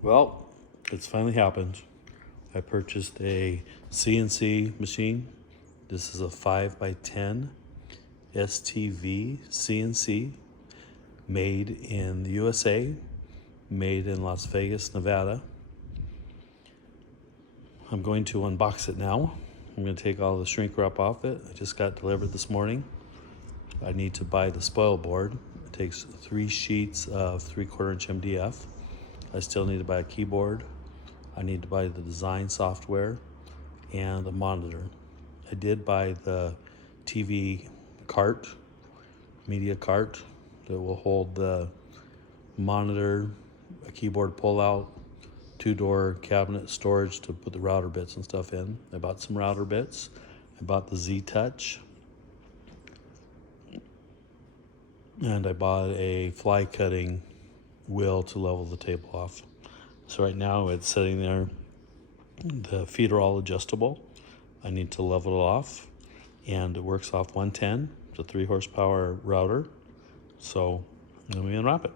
Well, it's finally happened. I purchased a CNC machine. This is a 5x10 STV CNC made in the USA, made in Las Vegas, Nevada. I'm going to unbox it now. I'm going to take all the shrink wrap off it. I just got delivered this morning. I need to buy the spoil board. It takes 3 sheets of 3/4 inch MDF. I still need to buy a keyboard. I need to buy the design software and a monitor. I did buy the TV cart, media cart that will hold the monitor, a keyboard pullout, 2-door cabinet storage to put the router bits and stuff in. I bought some router bits. I bought the Z-Touch. And I bought a fly cutting wheel to level the table off. So right now it's sitting there. The feet are all adjustable. I need to level it off, and it works off 110. It's a 3 horsepower router. So let me unwrap it.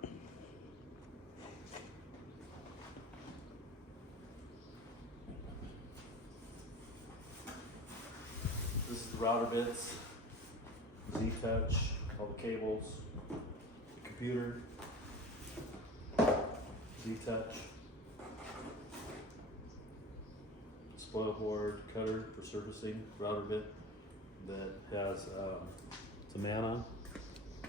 This is the router bits, Z-Touch, all the cables, the computer, Z-Touch, spoil board, cutter for surfacing, router bit that has it's a mana,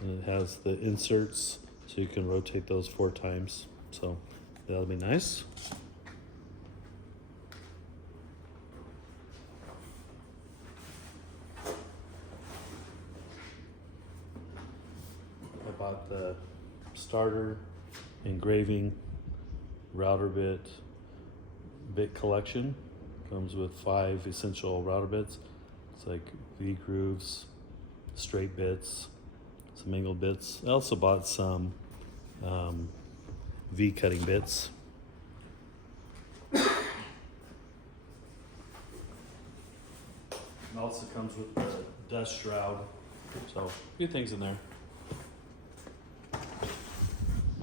and it has the inserts so you can rotate those 4 times. So that'll be nice. I bought the starter engraving router bit collection. Comes with 5 essential router bits. It's like V grooves, straight bits, some angled bits. I also bought some V cutting bits. It also comes with the dust shroud. So a few things in there.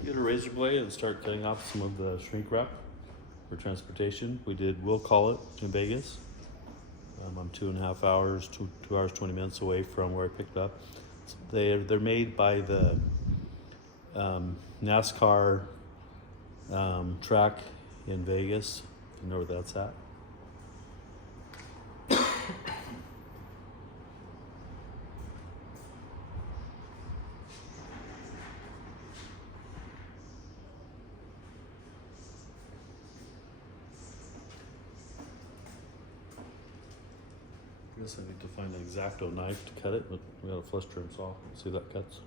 Get a razor blade and start cutting off some of the shrink wrap for transportation. We did Will Call It in Vegas. I'm 2.5 hours, 2 hours, 20 minutes away from where I picked up. They're made by the NASCAR track in Vegas. You know where that's at? I guess I need to find an X-Acto knife to cut it, but we got a flush trim saw. Let's see if that cuts.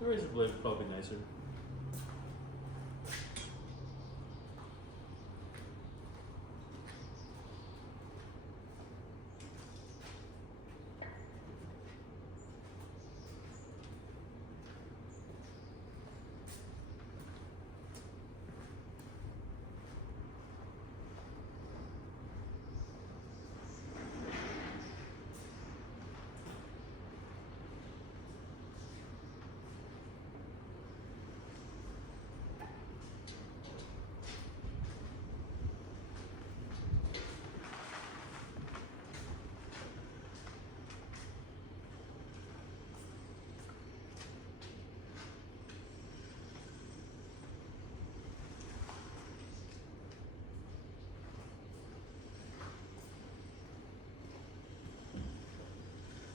The razor blade is probably nicer.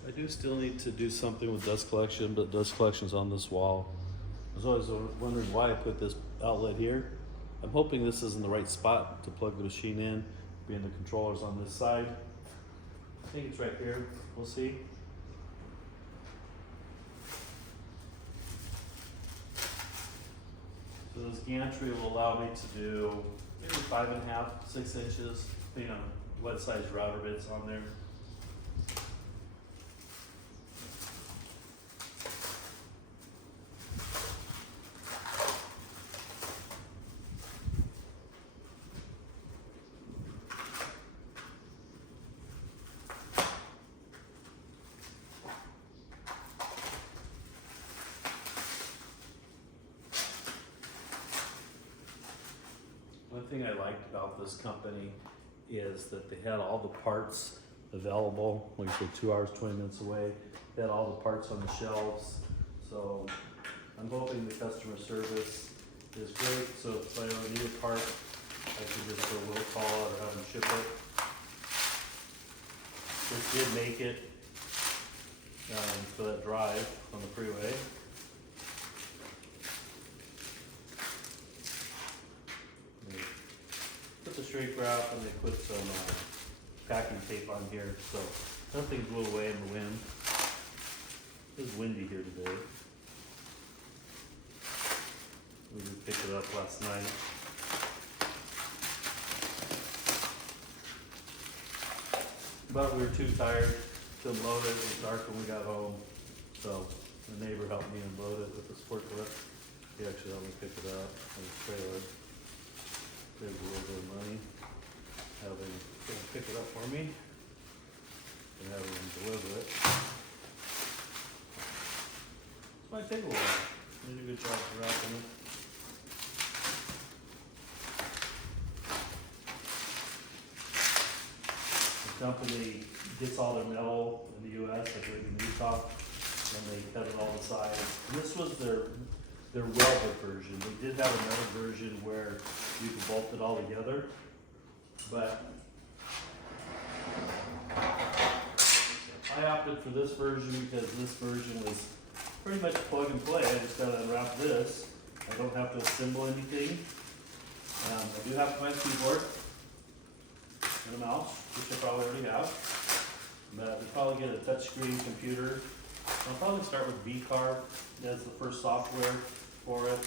I do still need to do something with dust collection, but dust collection's on this wall. I was always wondering why I put this outlet here. I'm hoping this is in the right spot to plug the machine in, being the controller's on this side. I think it's right here, we'll see. So this gantry will allow me to do maybe 5.5, 6 inches, depending on what size router bit's on there. One thing I liked about this company is that they had all the parts available, like I said, 2 hours, 20 minutes away. They had all the parts on the shelves. So I'm hoping the customer service is great. So if I ever need a part, I can just do a little call or have them ship it. This did make it for that drive on the freeway. Put the shrink wrap and they put some packing tape on here, so nothing blew away in the wind. It was windy here today. We did pick it up last night. But we were too tired to unload it. It was dark when we got home, so the neighbor helped me unload it with the forklift. He actually helped me pick it up on his trailer. There's a little bit of money. Having him pick it up for me and having him deliver it. This might take a while. He did a good job of wrapping it. The company gets all their metal in the US, like right in Utah, and they cut it all the sides. And this was their welded version. They did have another version where you could bolt it all together, but I opted for this version because this version was pretty much plug and play. I just gotta unwrap this. I don't have to assemble anything. I do have my keyboard and a mouse, which I probably already have. But we'll probably get a touchscreen computer. I'll probably start with VCarve as the first software for it.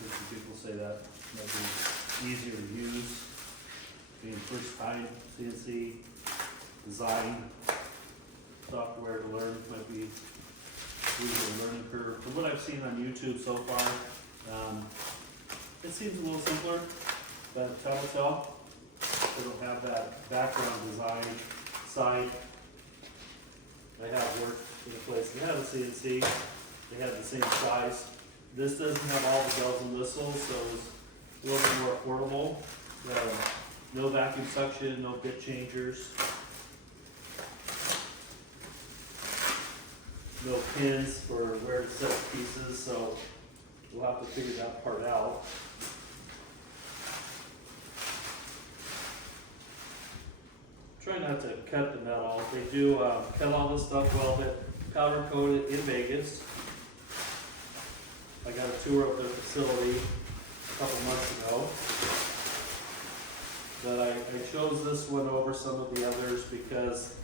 Some people say that might be easier to use. Being first time CNC design software to learn might be easier learning curve. From what I've seen on YouTube so far, it seems a little simpler than Telltale. They don't have that background design side. I have worked in a place that had a CNC. They had the same size. This doesn't have all the bells and whistles, so it's a little bit more affordable. No vacuum suction, no bit changers. No pins for where to set pieces, so we'll have to figure that part out. Try not to cut the metal. They do cut all this stuff weld it, powder coat it in Vegas. I got a tour of their facility a couple months ago. But I chose this one over some of the others because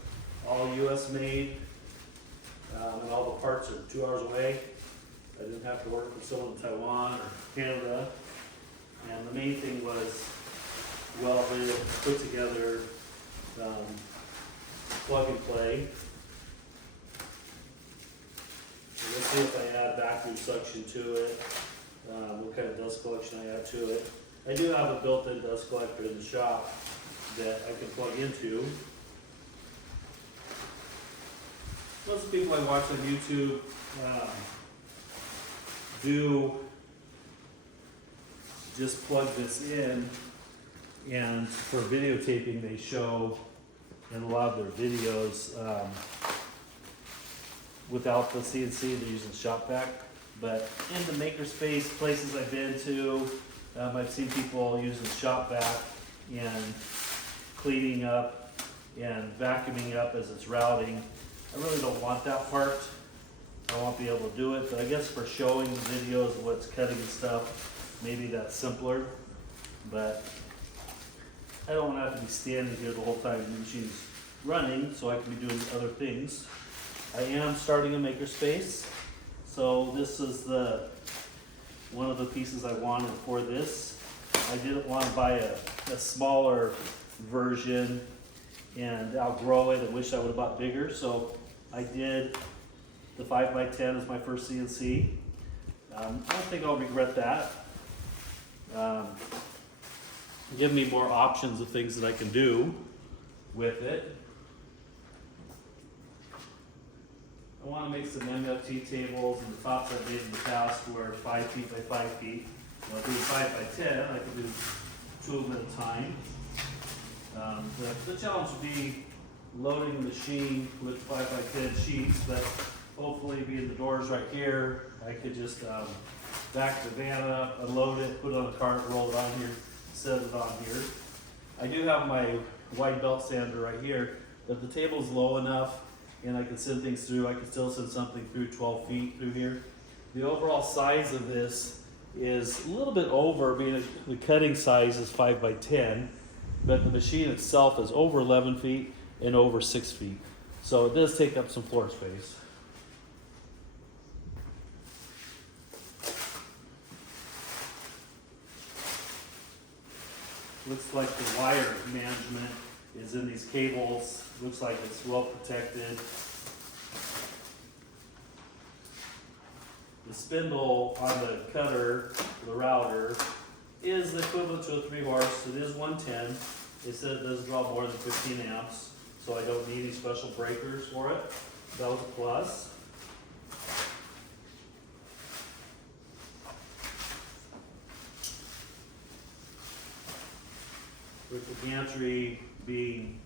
all US made and all the parts are 2 hours away. I didn't have to work with someone in Taiwan or Canada. And the main thing was welded, put together, plug and play. So let's see if I add vacuum suction to it, what kind of dust collection I add to it. I do have a built-in dust collector in the shop that I can plug into. Most of the people I watch on YouTube do just plug this in, and for videotaping they show in a lot of their videos without the CNC, they're using shop vac. But in the makerspace places I've been to, I've seen people using shop vac and cleaning up and vacuuming up as it's routing. I really don't want that part. I won't be able to do it, but I guess for showing the videos of what's cutting and stuff, maybe that's simpler. But I don't want to have to be standing here the whole time the machine's running, so I can be doing other things. I am starting a makerspace, so this is one of the pieces I wanted for this. I didn't want to buy a smaller version and outgrow it. I wish I would have bought bigger, so I did the 5x10 as my first CNC. I don't think I'll regret that. Give me more options of things that I can do with it. I want to make some MFT tables, and the tops I've made in the past were 5 feet by 5 feet. Now, doing 5x10, I can do 2 of them at a time. The challenge would be loading the machine with 5x10 sheets, but hopefully being the doors right here, I could just back the van up, unload it, put it on a cart, roll it on here, set it on here. I do have my wide belt sander right here, but the table's low enough and I can send things through. I can still send something through 12 feet through here. The overall size of this is a little bit over, being the cutting size is 5x10, but the machine itself is over 11 feet and over 6 feet. So it does take up some floor space. Looks like the wire management is in these cables. Looks like it's well protected. The spindle on the cutter, the router, is equivalent to a 3-horse. It is 110. They said it does draw more than 15 amps, so I don't need any special breakers for it. That was a plus. With the gantry being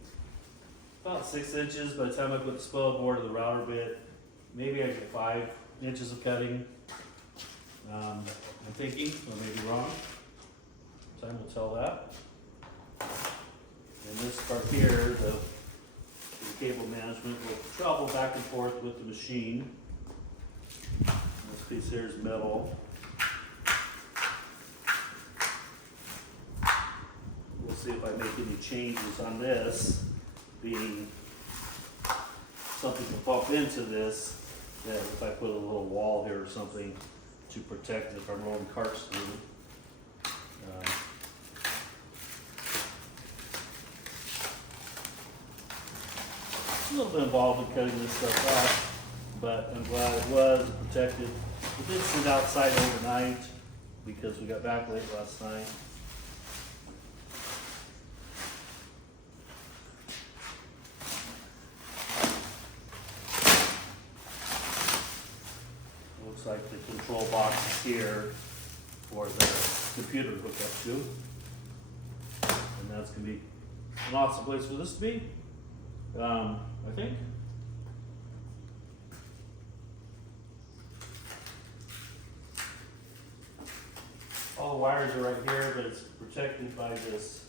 about 6 inches, by the time I put the spoil board or the router bit, maybe I get 5 inches of cutting. I'm thinking, I may be wrong. Time will tell that. And this part here, the cable management will travel back and forth with the machine. This piece here is metal. We'll see if I make any changes on this, being something to bump into this, that if I put a little wall here or something to protect it if I'm rolling carts through. A little bit involved in cutting this stuff off, but I'm glad it was protected. It did sit outside overnight because we got back late last night. Looks like the control box is here for the computer to hook up to. And that's going to be an awesome place for this to be, I think. All the wires are right here, but it's protected by this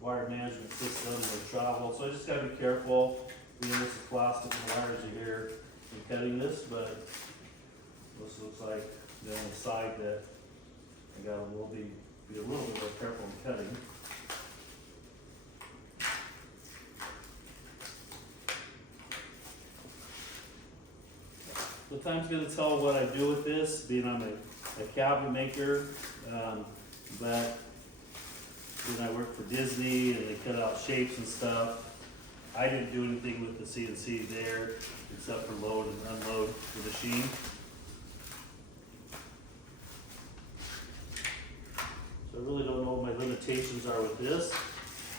wire management system with travel. So I just got to be careful. This is plastic, the wires are here in cutting this, but this looks like the only side that I got to be a little bit more careful in cutting. So time's going to tell what I do with this, being I'm a cabinet maker, but I work for Disney and they cut out shapes and stuff. I didn't do anything with the CNC there except for load and unload the machine. So I really don't know what my limitations are with this.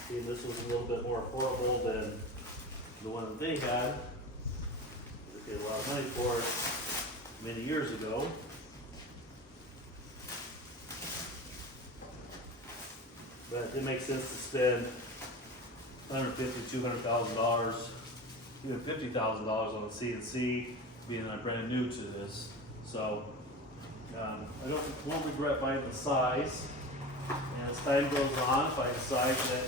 This was a little bit more affordable than the one that they had. They paid a lot of money for it many years ago. But it didn't make sense to spend $150,000, $200,000, even $50,000 on a CNC, being I'm brand new to this. So won't regret buying the size. And as time goes on, if I decide that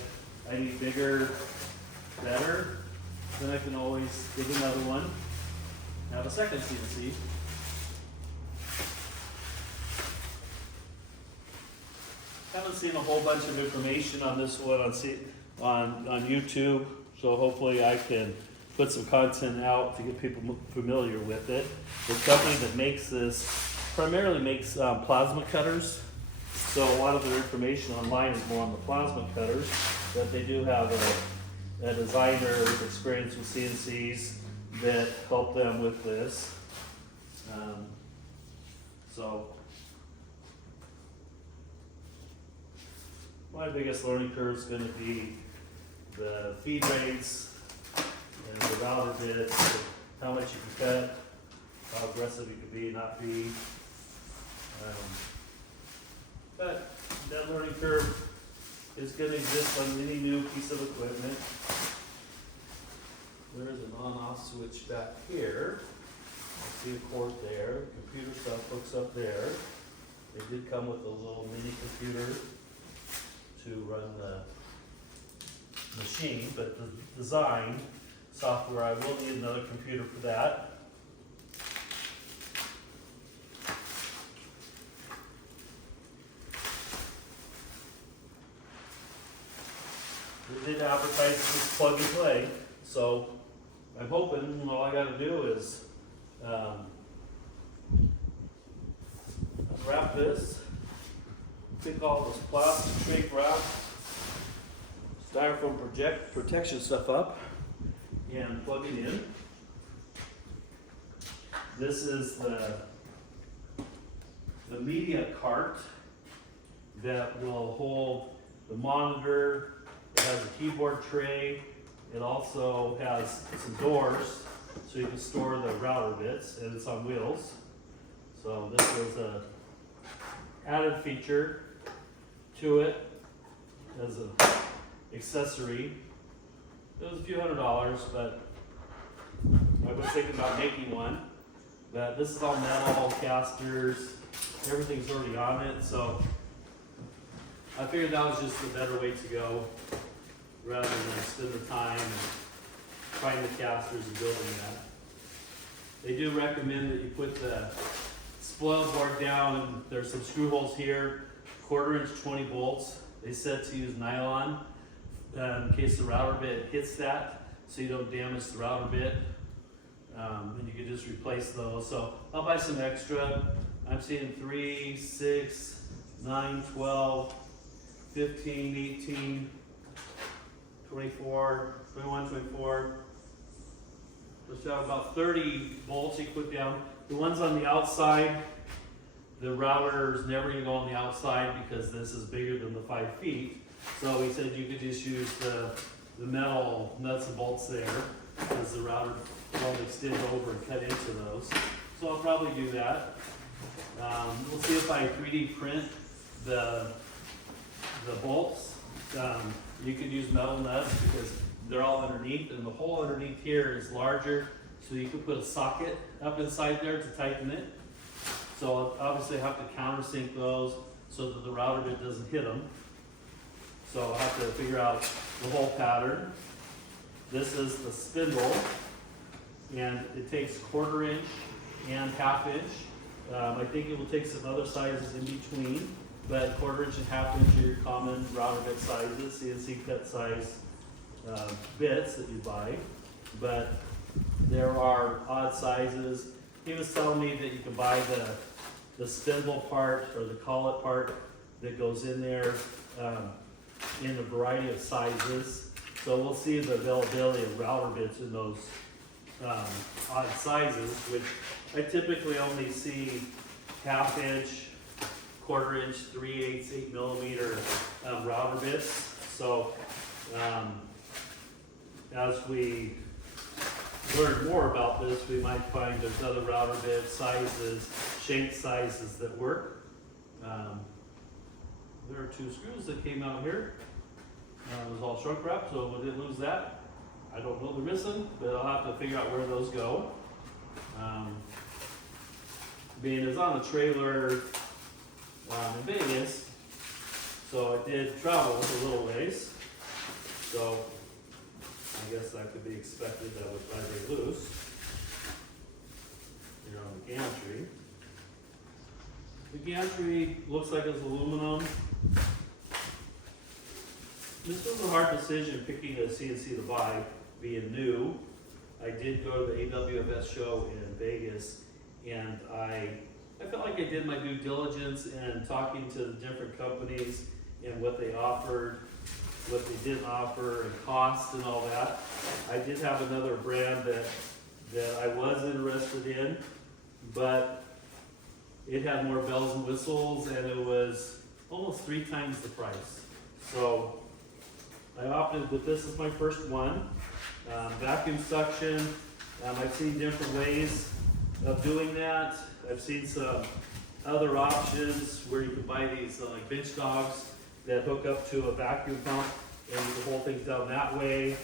I need bigger, better, then I can always get another one, have a second CNC. Haven't seen a whole bunch of information on this one on YouTube, so hopefully I can put some content out to get people familiar with it. The company that makes this primarily makes plasma cutters, so a lot of their information online is more on the plasma cutters, but they do have a designer with experience with CNCs that help them with this. So my biggest learning curve is going to be the feed rates and the router bits, how much you can cut, how aggressive you can be, not be. But that learning curve is going to exist on any new piece of equipment. There's an on-off switch back here. I see a cord there. Computer stuff hooks up there. They did come with a little mini computer to run the machine, but the design software, I will need another computer for that. They did advertise this plug and play, so I'm hoping all I gotta do is unwrap this, take all this plastic shrink wrap, styrofoam protection stuff up, and plug it in. This is the media cart that will hold the monitor. It has a keyboard tray. It also has some doors so you can store the router bits, and it's on wheels. So this was a added feature to it as an accessory. It was a few $100s, but I was thinking about making one. But this is all metal, casters, everything's already on it, so I figured that was just a better way to go rather than spend the time and find the casters and building that. They do recommend that you put the spoil board down, and there's some screw holes here, 1/4 inch 20 bolts. They said to use nylon in case the router bit hits that, so you don't damage the router bit. And you can just replace those. So I'll buy some extra. I'm seeing 3, 6, 9, 12, 15, 18, 24, 21, 24. Let's have about 30 bolts you can put down. The ones on the outside, the router is never going to go on the outside because this is bigger than the 5 feet. So he said you could just use the metal nuts and bolts there because the router won't extend over and cut into those. So I'll probably do that. We'll see if I 3D print the bolts. You could use metal nuts because they're all underneath, and the hole underneath here is larger, so you could put a socket up inside there to tighten it. So I'll obviously have to countersink those so that the router bit doesn't hit them. So I'll have to figure out the hole pattern. This is the spindle, and it takes 1/4 inch and 1/2 inch. I think it will take some other sizes in between, but 1/4 inch and 1/2 inch are your common router bit sizes, CNC cut size bits that you buy. But there are odd sizes. He was telling me that you can buy the spindle part or the collet part that goes in there in a variety of sizes. So we'll see the availability of router bits in those odd sizes, which I typically only see 1/2 inch, 1/4 inch, 3/8, 8 millimeter router bits. So as we learn more about this, we might find there's other router bit sizes, shank sizes that work. There are 2 screws that came out here. It was all shrunk wrap, so we didn't lose that. I don't know the reason, but I'll have to figure out where those go. Being it's on a trailer in Vegas, so I did travel a little ways. So I guess that could be expected that would vibrate loose here on the gantry. The gantry looks like it's aluminum. This was a hard decision picking a CNC to buy, being new. I did go to the AWFS show in Vegas, and I felt like I did my due diligence in talking to the different companies and what they offered, what they didn't offer, and cost and all that. I did have another brand that I was interested in, but it had more bells and whistles, and it was almost 3 times the price. So I opted with this as my first one. Vacuum suction, I've seen different ways of doing that. I've seen some other options where you can buy these like bench dogs that hook up to a vacuum pump, and the whole thing's done that way,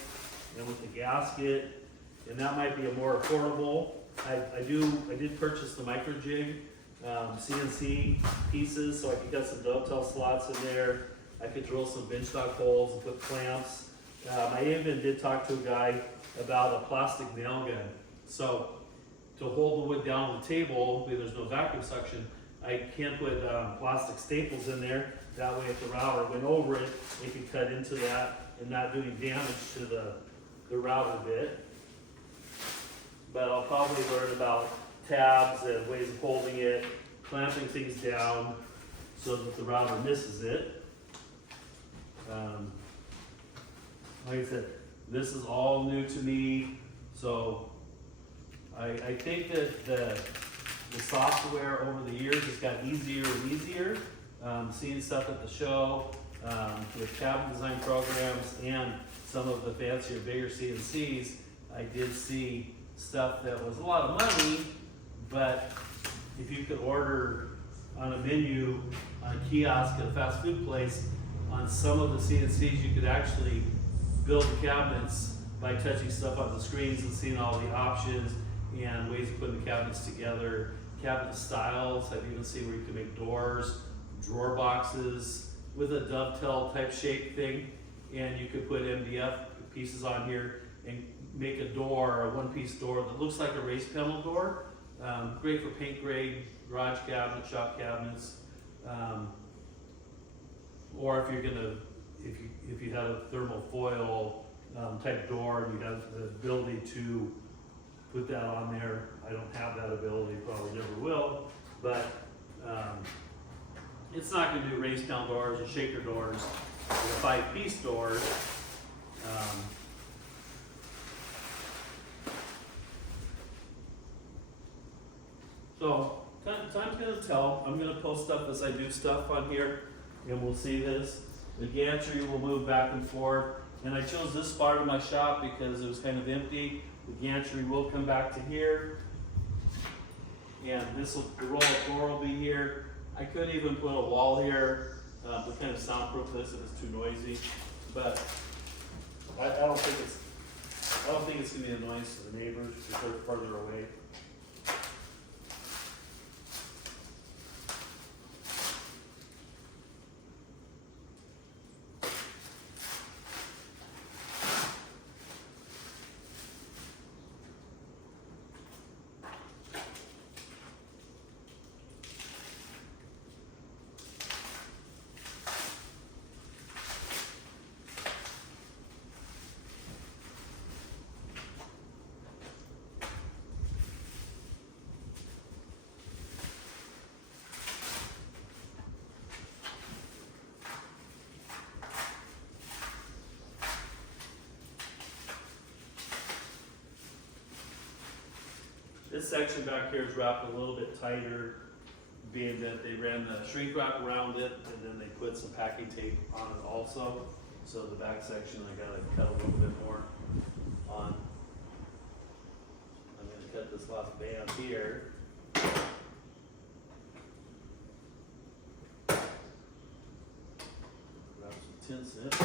and with the gasket, and that might be a more affordable. I did purchase the micro jig CNC pieces, so I could get some dovetail slots in there. I could drill some bench dog holes and put clamps. I even did talk to a guy about a plastic nail gun. So to hold the wood down on the table, when there's no vacuum suction, I can put plastic staples in there. That way if the router went over it, it could cut into that and not do any damage to the router bit. But I'll probably learn about tabs and ways of holding it, clamping things down so that the router misses it. Like I said, this is all new to me, so I think that the software over the years has gotten easier and easier. Seeing stuff at the show with cabinet design programs and some of the fancier, bigger CNCs, I did see stuff that was a lot of money, but if you could order on a menu, on a kiosk at a fast food place, on some of the CNCs you could actually build the cabinets by touching stuff on the screens and seeing all the options and ways of putting the cabinets together. Cabinet styles, I've even seen where you can make doors, drawer boxes with a dovetail type shape thing, and you could put MDF pieces on here and make a door, a one-piece door that looks like a raised panel door. Great for paint grade, garage cabinets, shop cabinets, or if you're gonna, if you had a thermal foil type door and you have the ability to put that on there. I don't have that ability, probably never will, but it's not gonna do raised panel doors or shaker doors or 5-piece doors. So time's gonna tell. I'm gonna post stuff as I do stuff on here, and we'll see this. The gantry will move back and forth, and I chose this part of my shop because it was kind of empty. The gantry will come back to here, and the roll of door will be here. I could even put a wall here to kind of soundproof this if it's too noisy, but I don't think it's gonna be a noise to the neighbors if they're further away. This section back here is wrapped a little bit tighter, being that they ran the shrink wrap around it and then they put some packing tape on it also. So the back section I gotta cut a little bit more on. I'm gonna cut this last band here. Grab some 10 cents.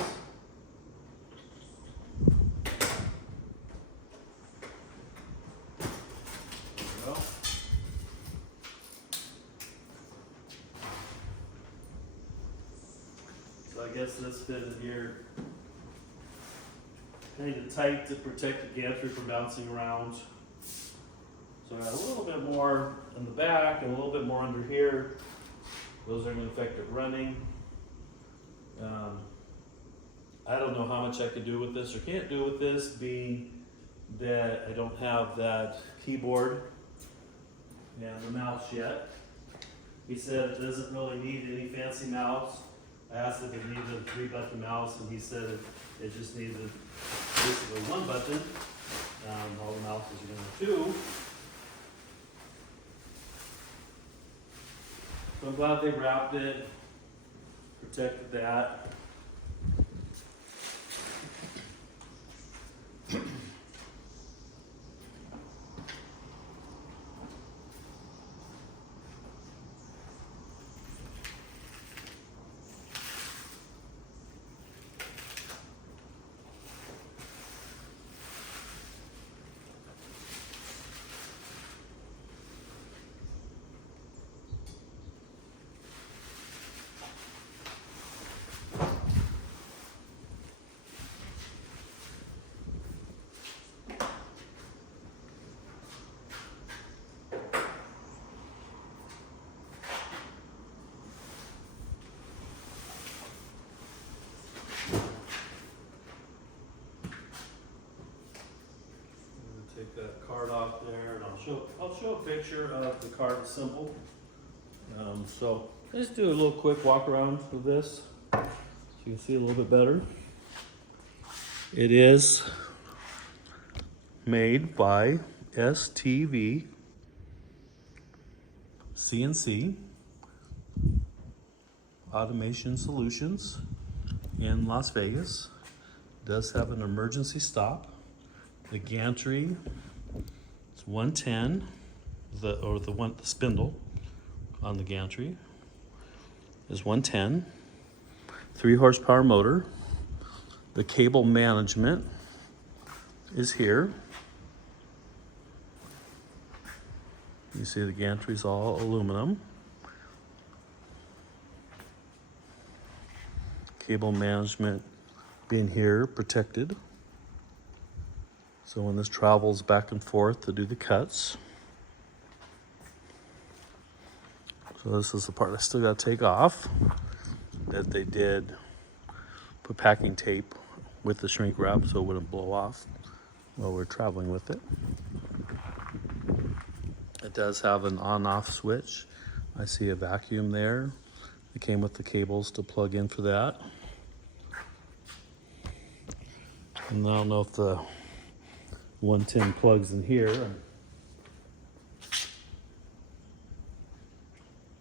I guess this fit in here kind of tight to protect the gantry from bouncing around. So I got a little bit more in the back and a little bit more under here. Those are going to affect it running. I don't know how much I could do with this or can't do with this, being that I don't have that keyboard and the mouse yet. He said it doesn't really need any fancy mouse. I asked if it needed a 3-button mouse, and he said it just needed basically 1 button. All the mouses are going to 2. So I'm glad they wrapped it, protected that. Take that card off there, and I'll show a picture of the card assembled. So let's do a little quick walk around with this so you can see a little bit better. It is made by STV CNC Automation Solutions in Las Vegas. It does have an emergency stop. The gantry is 110, the spindle on the gantry is 110, 3 horsepower motor. The cable management is here. You see the gantry is all aluminum. Cable management being here, protected. So when this travels back and forth to do the cuts. So this is the part I still got to take off that they did put packing tape with the shrink wrap so it wouldn't blow off while we're traveling with it. It does have an on-off switch. I see a vacuum there. It came with the cables to plug in for that. And I don't know if the 110 plugs in here.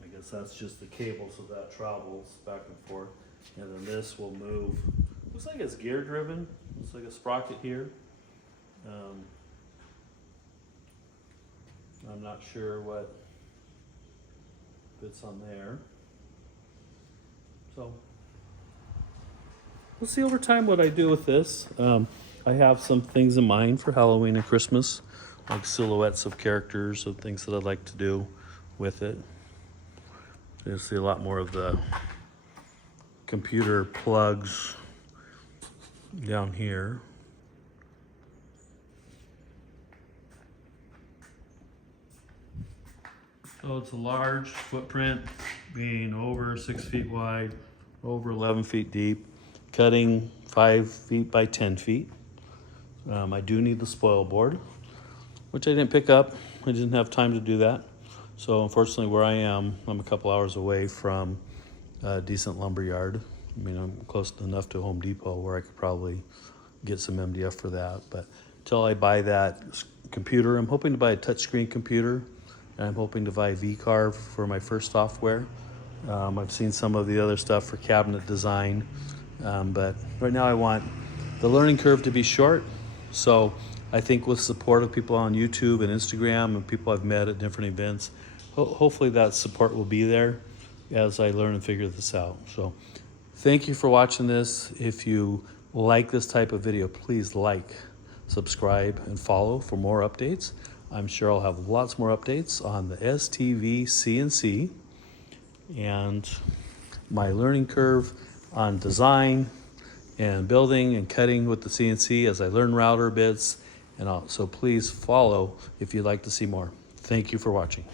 I guess that's just the cable, so that travels back and forth. And then this will move. Looks like it's gear driven. Looks like a sprocket here. I'm not sure what fits on there. So we'll see over time what I do with this. I have some things in mind for Halloween and Christmas, like silhouettes of characters and things that I'd like to do with it. You'll see a lot more of the computer plugs down here. So it's a large footprint, being over 6 feet wide, over 11 feet deep, cutting 5 feet by 10 feet. I do need the spoil board, which I didn't pick up. I didn't have time to do that. So unfortunately where I am, I'm a couple hours away from a decent lumber yard. I mean, I'm close enough to Home Depot where I could probably get some MDF for that. But until I buy that computer, I'm hoping to buy a touchscreen computer. And I'm hoping to buy VCarve for my first software. I've seen some of the other stuff for cabinet design. But right now I want the learning curve to be short. So I think with support of people on YouTube and Instagram and people I've met at different events, hopefully that support will be there as I learn and figure this out. So thank you for watching this. If you like this type of video, please like, subscribe, and follow for more updates. I'm sure I'll have lots more updates on the STV CNC and my learning curve on design and building and cutting with the CNC as I learn router bits and all. So please follow if you'd like to see more. Thank you for watching.